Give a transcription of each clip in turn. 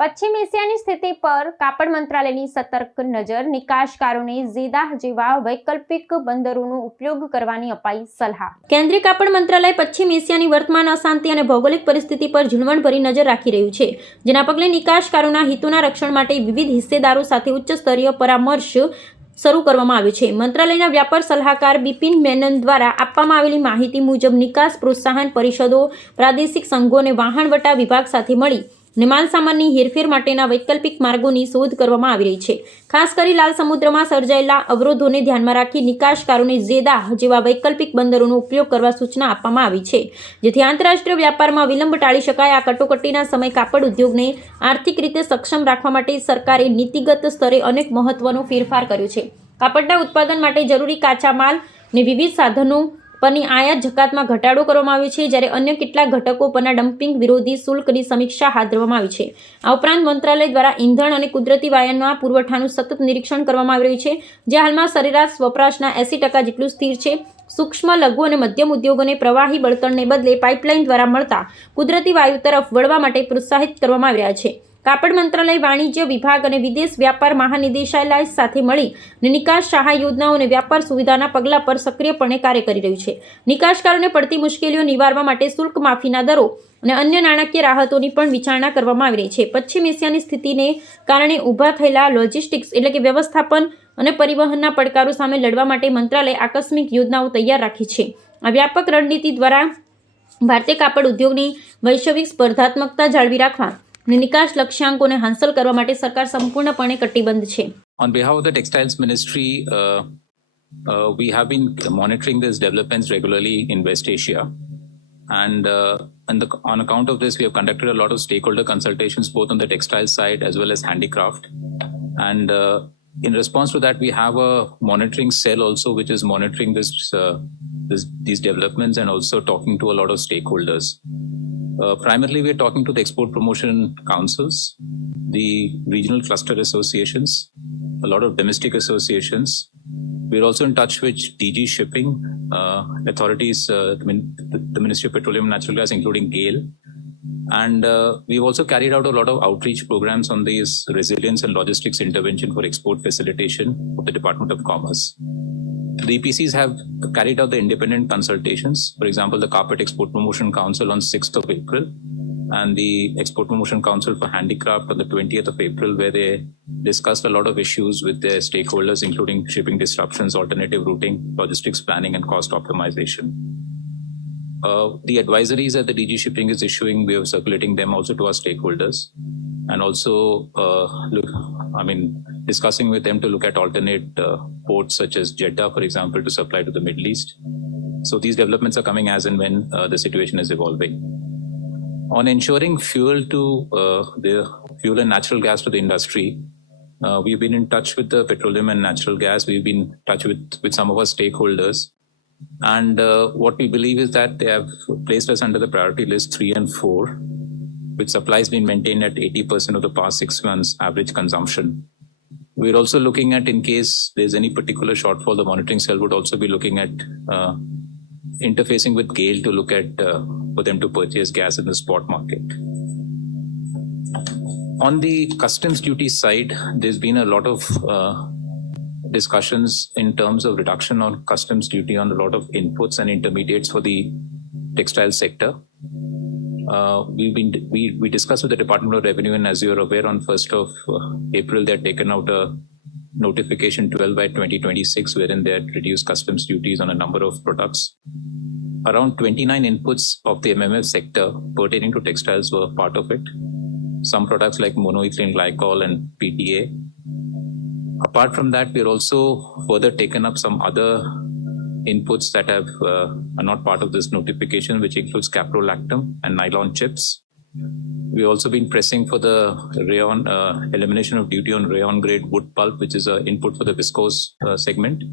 પશ્ચિમ એશિયાની સ્થિતિ પર કાપડ મંત્રાલયની સતર્ક નજર, નિકાસકારોને ઝેદાહ જેવા વૈકલ્પિક બંદરોનો ઉપયોગ કરવાની અપાઈ સલાહ. કેન્દ્રીય કાપડ મંત્રાલય પશ્ચિમ એશિયાની વર્તમાન અશાંતિ અને ભૌગોલિક પરિસ્થિતિ પર ઝીણવટભરી નજર રાખી રહ્યું છે, જેના પગલે નિકાસકારોના હિતોના રક્ષણ માટે વિવિધ હિસ્સેદારો સાથે ઉચ્ચ સ્તરીય પરામર્શ શરૂ કરવામાં આવ્યો છે. મંત્રાલયના વ્યાપાર સલાહકાર બિપિન મેનન દ્વારા આપવામાં આવેલી માહિતી મુજબ નિકાસ પ્રોત્સાહન પરિષદો, પ્રાદેશિક સંઘો અને વહાણવટા વિભાગ સાથે મળી માલસામાનની હેરફેર માટેના વૈકલ્પિક માર્ગોની શોધ કરવામાં આવી રહી છે. ખાસ કરી લાલ સમુદ્રમાં સર્જાયેલા અવરોધોને ધ્યાનમાં રાખી નિકાસકારોને ઝેદાહ જેવા વૈકલ્પિક બંદરોનો ઉપયોગ કરવા સૂચના આપવામાં આવી છે, જેથી આંતરરાષ્ટ્રીય વ્યાપારમાં વિલંબ ટાળી શકાય. આ કટોકટીના સમયે કાપડ ઉદ્યોગને આર્થિક રીતે સક્ષમ રાખવા માટે સરકારે નીતિગત સ્તરે અનેક મહત્વનો ફેરફાર કર્યો છે. કાપડના ઉત્પાદન માટે જરૂરી કાચા માલ અને વિવિધ સાધનો પરની આયાત જકાતમાં ઘટાડો કરવામાં આવ્યો છે, જ્યારે અન્ય કેટલાક ઘટકો પરના ડમ્પિંગ વિરોધી શુલ્કની સમીક્ષા હાથ ધરવામાં આવી છે. આ ઉપરાંત મંત્રાલય દ્વારા ઈંધણ અને કુદરતી વાયુના પુરવઠાનું સતત નિરીક્ષણ કરવામાં આવી રહ્યું છે, જે હાલમાં સરેરાશ વપરાશના 80% જેટલું સ્થિર છે. સૂક્ષ્મ, લઘુ અને મધ્યમ ઉદ્યોગોને પ્રવાહી બળતણને બદલે પાઇપલાઇન દ્વારા મળતા કુદરતી વાયુ તરફ વળવા માટે પ્રોત્સાહિત કરવામાં આવી રહ્યા છે. કાપડ મંત્રાલય, વાણિજ્ય વિભાગ અને વિદેશ વ્યાપાર મહાનિદેશાલય સાથે મળી નિકાસ સહાય યોજનાઓ અને વ્યાપાર સુવિધાના પગલાં પર સક્રિયપણે કાર્ય કરી રહ્યું છે. નિકાસકારોને પડતી મુશ્કેલીઓ નિવારવા માટે શુલ્ક માફીના દરો અને અન્ય નાણાકીય રાહતોની પણ વિચારણા કરવામાં આવી રહી છે. પશ્ચિમ એશિયાની સ્થિતિને કારણે ઊભા થયેલા લોજિસ્ટિક્સ એટલે કે વ્યવસ્થાપન અને પરિવહનના પડકારો સામે લડવા માટે મંત્રાલય આકસ્મિક યોજનાઓ તૈયાર રાખી છે. આ વ્યાપક રણનીતિ દ્વારા ભારતીય કાપડ ઉદ્યોગની વૈશ્વિક સ્પર્ધાત્મકતા જાળવી રાખવા અને નિકાસ લક્ષ્યાંકોને હાંસલ કરવા માટે સરકાર સંપૂર્ણપણે કટિબદ્ધ છે. On behalf of the Textiles Ministry, we have been monitoring these developments regularly in West Asia. And on account of this, we have conducted a lot of stakeholder consultations, both on the textile side as well as handicraft. And in response to that, we have a monitoring cell also, which is monitoring these developments and also talking to a lot of stakeholders. Primarily, we are talking to the export promotion councils, the regional cluster associations, a lot of domestic associations. We're also in touch with DG shipping authorities, the Ministry of Petroleum and Natural Gas, including GAIL. And we've also carried out a lot of outreach programs on these resilience and logistics intervention for export facilitation of the Department of Commerce. The EPCs have carried out the independent consultations. For example, the Carpet Export Promotion Council on 6th of April and the Export Promotion Council for Handicraft on the 20th of April, where they discussed a lot of issues with their stakeholders, including shipping disruptions, alternative routing, logistics planning, and cost optimization. The advisories that the DG Shipping is issuing, we are circulating them also to our stakeholders, and also discussing with them to look at alternate ports such as Jeddah, for example, to supply to the Middle East. So these developments are coming as and when the situation is evolving. On ensuring fuel and natural gas to the industry, we've been in touch with the petroleum and natural gas. We've been in touch with some of our stakeholders. And what we believe is that they have placed us under the priority list 3 and 4, with supplies being maintained at 80% of the past 6 months average consumption. We're also looking at, in case there's any particular shortfall, the monitoring cell would also be looking at interfacing with GAIL to look at for them to purchase gas in the spot market. On the customs duty side, there's been a lot of discussions in terms of reduction on customs duty on a lot of inputs and intermediates for the textile sector. We discussed with the Department of Revenue, and as you're aware, on 1st of April, they're taken out a notification 12/2026, wherein they had reduced customs duties on a number of products. Around 29 inputs of the MMF sector pertaining to textiles were part of it. Some products like monoethylene glycol and PTA. Apart from that, we're also further taken up some other inputs that are not part of this notification, which includes caprolactam and nylon chips. We've also been pressing for the rayon elimination of duty on rayon grade wood pulp, which is an input for the viscose segment,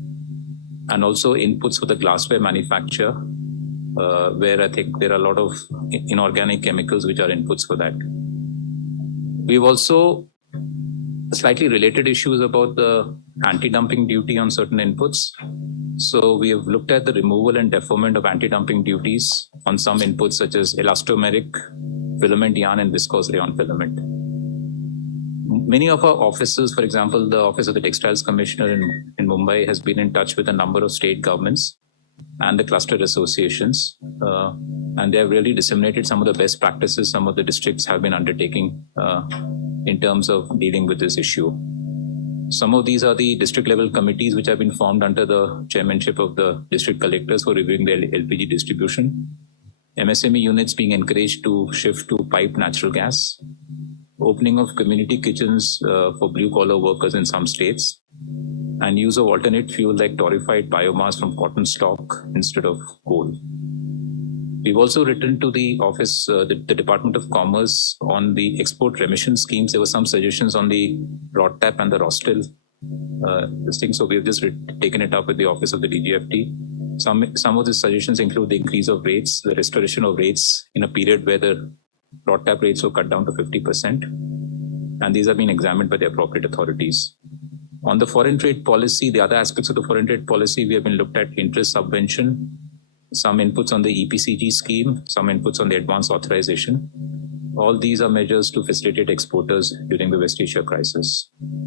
and also inputs for the glassware manufacture, where I think there are a lot of inorganic chemicals which are inputs for that. We've also slightly related issues about the anti-dumping duty on certain inputs. So we have looked at the removal and deferment of anti-dumping duties on some inputs such as elastomeric, filament yarn, and viscose rayon filament. Many of our offices, for example, the Office of the Textiles Commissioner in Mumbai has been in touch with a number of state governments and the cluster associations, and they have really disseminated some of the best practices some of the districts have been undertaking in terms of dealing with this issue. Some of these are the district level committees which have been formed under the chairmanship of the district collectors for reviewing their LPG distribution. MSME units being encouraged to shift to piped natural gas. Opening of community kitchens for blue collar workers in some states. And use of alternate fuel like torrefied biomass from cotton stalk instead of coal. We've also written to the office, the Department of Commerce on the export remission schemes. There were some suggestions on the ROTTAP and the ROSTIL thing. So we've just taken it up with the office of the DGFT. Some of the suggestions include the increase of rates, the restoration of rates in a period where the ROTTAP rates were cut down to 50%. And these have been examined by the appropriate authorities. On the foreign trade policy, the other aspects of the foreign trade policy, we have been looked at interest subvention, some inputs on the EPCG scheme, some inputs on the advance authorization. All these are measures to facilitate exporters during the West Asia crisis.